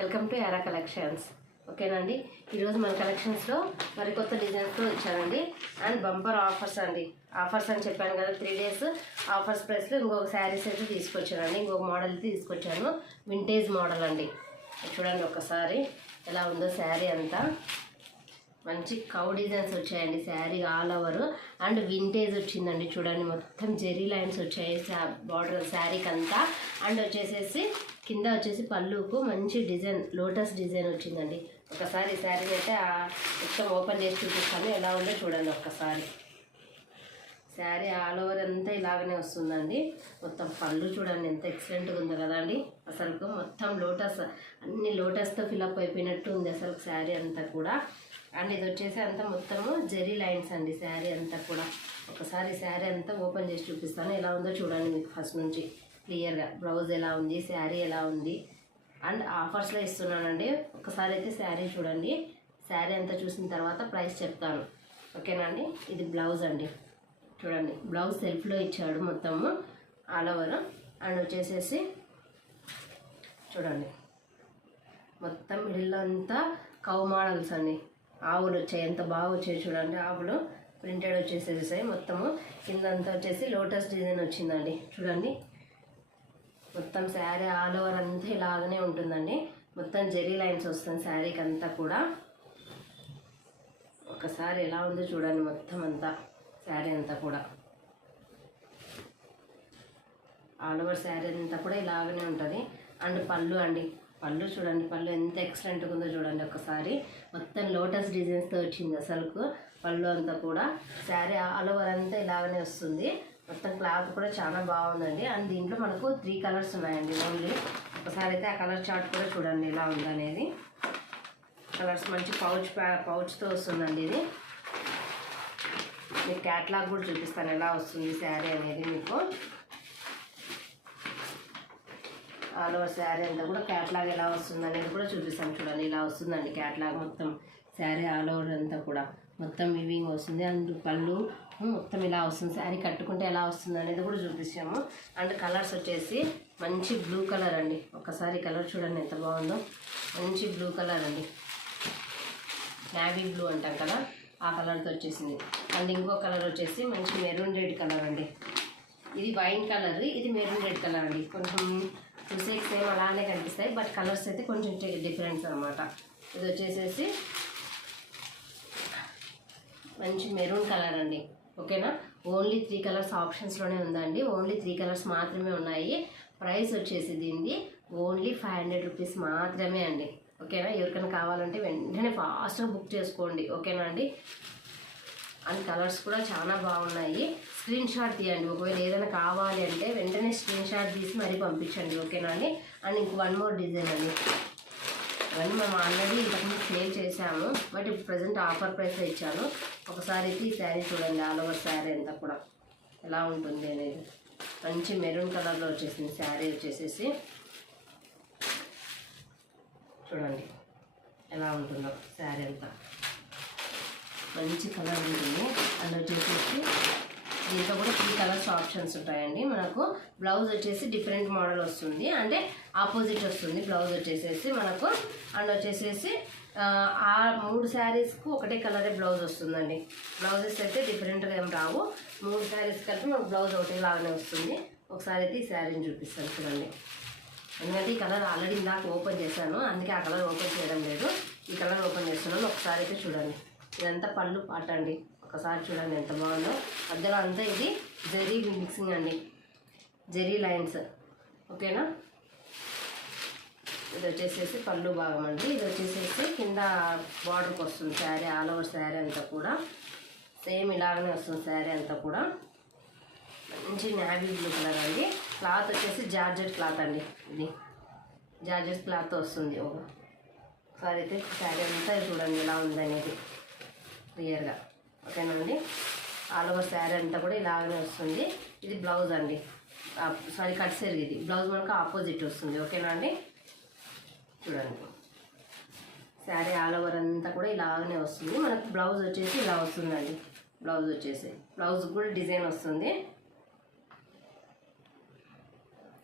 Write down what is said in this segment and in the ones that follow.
Welcome to Yaara collections. ఓకేనండి, ఈరోజు మన కలెక్షన్స్లో మరికొత్త డిజైన్స్తో వచ్చానండి. అండ్ బంపర్ ఆఫర్స్ అండి. ఆఫర్స్ అని చెప్పాను కదా, 3 days ఆఫర్స్ ప్రైస్లో ఇంకొక శారీస్ అయితే తీసుకొచ్చానండి. ఇంకొక మోడల్ అయితే తీసుకొచ్చాను, వింటేజ్ మోడల్ అండి. చూడండి ఒక్కసారి ఎలా ఉందో శారీ అంతా. మంచి కౌ డిజైన్స్ వచ్చాయండి sari all over. And vintage వచ్చిందండి. చూడండి మొత్తం జెరీ లైన్స్ వచ్చాయి బార్డర్ శారీకి అంతా. అండ్ వచ్చేసేసి కింద వచ్చేసి పళ్ళుకు మంచి డిజైన్ లోటస్ డిజైన్ వచ్చిందండి. ఒకసారి ఈ శారీని అయితే మొత్తం ఓపెన్ చేసి చూపిస్తాను, ఎలా ఉందో చూడండి ఒక్కసారి. శారీ ఆల్ ఓవర్ అంతా ఇలాగనే వస్తుందండి. మొత్తం పళ్ళు చూడండి ఎంత ఎక్సలెంట్గా ఉందో కదండి. అసలు మొత్తం లోటస్, అన్ని లోటస్తో ఫిలప్ అయిపోయినట్టు ఉంది అసలు శారీ అంతా కూడా. అండ్ ఇది వచ్చేసి అంతా మొత్తము జెరీ లైన్స్ అండి శారీ అంతా కూడా. ఒకసారి శారీ అంతా ఓపెన్ చేసి చూపిస్తాను, ఎలా ఉందో చూడండి మీకు ఫస్ట్ నుంచి క్లియర్గా. బ్లౌజ్ ఎలా ఉంది, శారీ ఎలా ఉంది. అండ్ ఆఫర్స్లో ఇస్తున్నానండి. ఒకసారి అయితే శారీ చూడండి. శారీ అంతా చూసిన తర్వాత ప్రైస్ చెప్తాను, ఓకేనా అండి. ఇది బ్లౌజ్ అండి. చూడండి బ్లౌజ్ సెల్ఫ్లో ఇచ్చాడు మొత్తము ఆల్ ఓవర్. అండ్ వచ్చేసేసి చూడండి మొత్తం మిడిల్లో అంతా కౌ మోడల్స్ అండి. ఆవులు వచ్చాయి, ఎంత బాగా వచ్చాయి చూడండి. ఆవులు ప్రింటెడ్ వచ్చేసేసాయి మొత్తము. కిందంతా వచ్చేసి లోటస్ డిజైన్ వచ్చిందండి. చూడండి మొత్తం శారీ ఆల్ ఓవర్ అంతా ఇలాగనే ఉంటుందండి. మొత్తం జెరీ లైన్స్ వస్తుంది శారీకి అంతా కూడా. ఒకసారి ఎలా ఉందో చూడండి మొత్తం అంతా శారీ అంతా కూడా. ఆల్ ఓవర్ శారీ అంతా కూడా ఇలాగనే ఉంటుంది. అండ్ పళ్ళు అండి, పళ్ళు చూడండి, పళ్ళు ఎంత ఎక్సలెంట్గా ఉందో చూడండి ఒకసారి. మొత్తం లోటస్ డిజైన్స్తో వచ్చింది అసలుకు పళ్ళు అంతా కూడా. శారీ ఆల్ ఓవర్ అంతా ఇలాగనే వస్తుంది. మొత్తం క్లాత్ కూడా చాలా బాగుందండి. అండ్ దీంట్లో మనకు 3 కలర్స్ ఉన్నాయండి ఓన్లీ. ఒకసారి అయితే ఆ కలర్ చార్ట్ కూడా చూడండి ఎలా ఉందనేది. కలర్స్ మంచి పౌచ్తో వస్తుందండి ఇది. మీకు క్యాట్లాగ్ కూడా చూపిస్తాను ఎలా వస్తుంది శారీ అనేది మీకు. ఆల్ ఓవర్ శారీ అంతా కూడా క్యాట్లాగ్ ఎలా వస్తుంది అనేది కూడా చూపిస్తాను చూడండి. ఇలా వస్తుందండి క్యాట్లాగ్ మొత్తం శారీ ఆల్ ఓవర్ అంతా కూడా. మొత్తం వివింగ్ వస్తుంది. అండ్ పళ్ళు మొత్తం ఇలా వస్తుంది. శారీ కట్టుకుంటే ఎలా వస్తుంది అనేది కూడా చూపిస్తాము. అండ్ కలర్స్ వచ్చేసి మంచి బ్లూ కలర్ అండి. ఒకసారి కలర్ చూడండి ఎంత బాగుందో. మంచి బ్లూ కలర్ అండి, నావీ బ్లూ అంటాం కదా ఆ కలర్తో వచ్చేసింది. అండ్ ఇంకో కలర్ వచ్చేసి మంచి మెరూన్ రెడ్ కలర్ అండి. ఇది వైన్ కలర్, ఇది మెరూన్ రెడ్ కలర్ అండి. కొంచెం చూసే సేమ్ అలానే కనిపిస్తాయి, బట్ కలర్స్ అయితే కొంచెం డిఫరెన్స్ అనమాట. ఇది వచ్చేసేసి మంచి మెరూన్ కలర్ అండి, ఓకేనా. ఓన్లీ 3 కలర్స్ ఆప్షన్స్లోనే ఉందండి. ఓన్లీ 3 కలర్స్ మాత్రమే ఉన్నాయి. ప్రైస్ వచ్చేసి దీనిది ఓన్లీ 500 రూపీస్ మాత్రమే అండి, ఓకేనా. ఎవరికైనా కావాలంటే వెంటనే ఫాస్ట్గా బుక్ చేసుకోండి, ఓకేనా అండి. అండ్ కలర్స్ కూడా చాలా బాగున్నాయి. స్క్రీన్ షాట్ తీయండి, ఒకవేళ ఏదైనా కావాలి అంటే వెంటనే స్క్రీన్ షాట్ తీసి మరీ పంపించండి, ఓకేనా అండి. అండ్ ఇంక 1 more డిజైన్ అండి. అవన్నీ మేము ఆల్రెడీ ఇంతకుముందు సేల్ చేసాము, బట్ ఇప్పుడు ప్రజెంట్ ఆఫర్ ప్రైస్లో ఇచ్చాను. ఒకసారి అయితే ఈ శారీ చూడండి ఆల్ ఓవర్ శారీ అంతా కూడా ఎలా ఉంటుంది అనేది. మంచి మెరూన్ కలర్లో వచ్చేసింది శారీ వచ్చేసేసి. చూడండి ఎలా ఉంటుందో శారీ అంతా. మంచి కలర్ ఉంటుంది. అండ్ వచ్చేసేసి దీంట్లో కూడా 3 కలర్స్ ఆప్షన్స్ ఉంటాయండి మనకు. బ్లౌజ్ వచ్చేసి డిఫరెంట్ మోడల్ వస్తుంది, అంటే ఆపోజిట్ వస్తుంది బ్లౌజ్ వచ్చేసేసి మనకు. అండ్ వచ్చేసేసి ఆ 3 శారీస్కు ఒకటే కలరే బ్లౌజ్ వస్తుందండి. బ్లౌజెస్ అయితే డిఫరెంట్గా ఏం రావు. 3 శారీస్ కలిపి మనకు బ్లౌజ్ ఒకటి లాగానే వస్తుంది. ఒకసారి అయితే ఈ శారీని చూపిస్తాను చూడండి. ఎందుకంటే ఈ కలర్ ఆల్రెడీ ఇందాక ఓపెన్ చేశాను, అందుకే ఆ కలర్ ఓపెన్ చేయడం లేదు. ఈ కలర్ ఓపెన్ చేస్తున్నాను. ఒకసారి అయితే చూడండి. ఇదంతా పళ్ళు పాట అండి. ఒకసారి చూడండి ఎంత బాగుందో. మధ్యలో అంతా ఇది జెరీ మిక్సింగ్ అండి, జెరీ లైన్స్, ఓకేనా. ఇది వచ్చేసేసి పళ్ళు భాగం అండి. ఇది వచ్చేసేసి కింద బార్డర్కి వస్తుంది శారీ ఆల్ ఓవర్ శారీ అంతా కూడా. సేమ్ ఇలాగనే వస్తుంది శారీ అంతా కూడా. మంచి నావీ బ్లూ కలర్ అండి. క్లాత్ వచ్చేసి జార్జెట్ క్లాత్ అండి. ఇది జార్జెట్ క్లాత్ వస్తుంది. ఒకసారి అయితే శారీ అంతా చూడండి ఎలా ఉందనేది క్లియర్గా, ఓకేనా అండి. ఆల్ ఓవర్ శారీ అంతా కూడా ఇలాగనే వస్తుంది. ఇది బ్లౌజ్ అండి, సారీ కట్ సెరీ. ఇది బ్లౌజ్ మనకు ఆపోజిట్ వస్తుంది, ఓకేనా అండి. చూడండి శారీ ఆల్ ఓవర్ అంతా కూడా ఇలాగనే వస్తుంది. మనకు బ్లౌజ్ వచ్చేసి ఇలా వస్తుందండి. బ్లౌజ్ వచ్చేసి బ్లౌజ్ కూడా డిజైన్ వస్తుంది.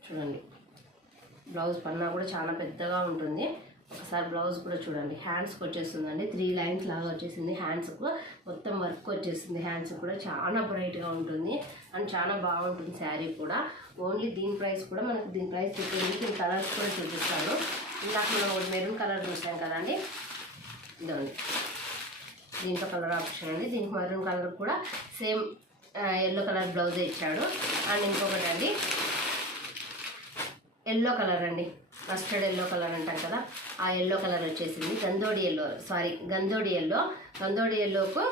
చూడండి బ్లౌజ్ పన్నా కూడా చాలా పెద్దగా ఉంటుంది. ఒకసారి బ్లౌజ్ కూడా చూడండి, హ్యాండ్స్కి వచ్చేస్తుందండి, 3 లైన్స్ లాగా వచ్చేసింది. హ్యాండ్స్కు మొత్తం వర్క్ వచ్చేసింది. హ్యాండ్స్ కూడా చాలా బ్రైట్గా ఉంటుంది అండ్ చాలా బాగుంటుంది శారీ కూడా. ఓన్లీ దీని ప్రైస్ కూడా మనకు, దీని ప్రైస్ చెప్పింది. దీని కలర్స్ కూడా చూపిస్తాను. ఇందాక మనం ఒకటి మెరూన్ కలర్ చూసాం కదండి, ఇదండి దీంట్లో కలర్ ఆప్షన్ అండి. దీనికి మెరూన్ కలర్ కూడా సేమ్ ఎల్లో కలర్ బ్లౌజే ఇచ్చాడు. అండ్ ఇంకొకటి అండి ఎల్లో కలర్ అండి, మస్టర్డ్ ఎల్లో కలర్ అంటాం కదా, ఆ ఎల్లో కలర్ వచ్చేసింది. గంధోడి ఎల్లోకు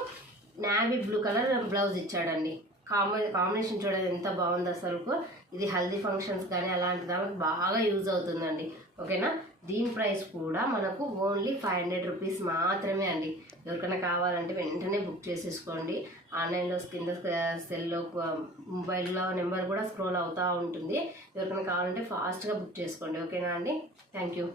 నావీ బ్లూ కలర్ బ్లౌజ్ ఇచ్చాడండి. కాంబినేషన్ చూడండి ఎంత బాగుంది అసలుకు. ఇది హల్దీ ఫంక్షన్స్ కానీ అలాంటి దానికి బాగా యూజ్ అవుతుందండి. ఓకేనా. దీని ప్రైస్ కూడా మనకు ఓన్లీ 500 రూపీస్ మాత్రమే అండి. ఎవరికైనా కావాలంటే వెంటనే బుక్ చేసేసుకోండి. ఆన్లైన్లో కింద సెల్లో మొబైల్లో నెంబర్ కూడా స్క్రోల్ అవుతూ ఉంటుంది. ఎవరికైనా కావాలంటే ఫాస్ట్గా బుక్ చేసుకోండి. ఓకేనా అండి. Thank you.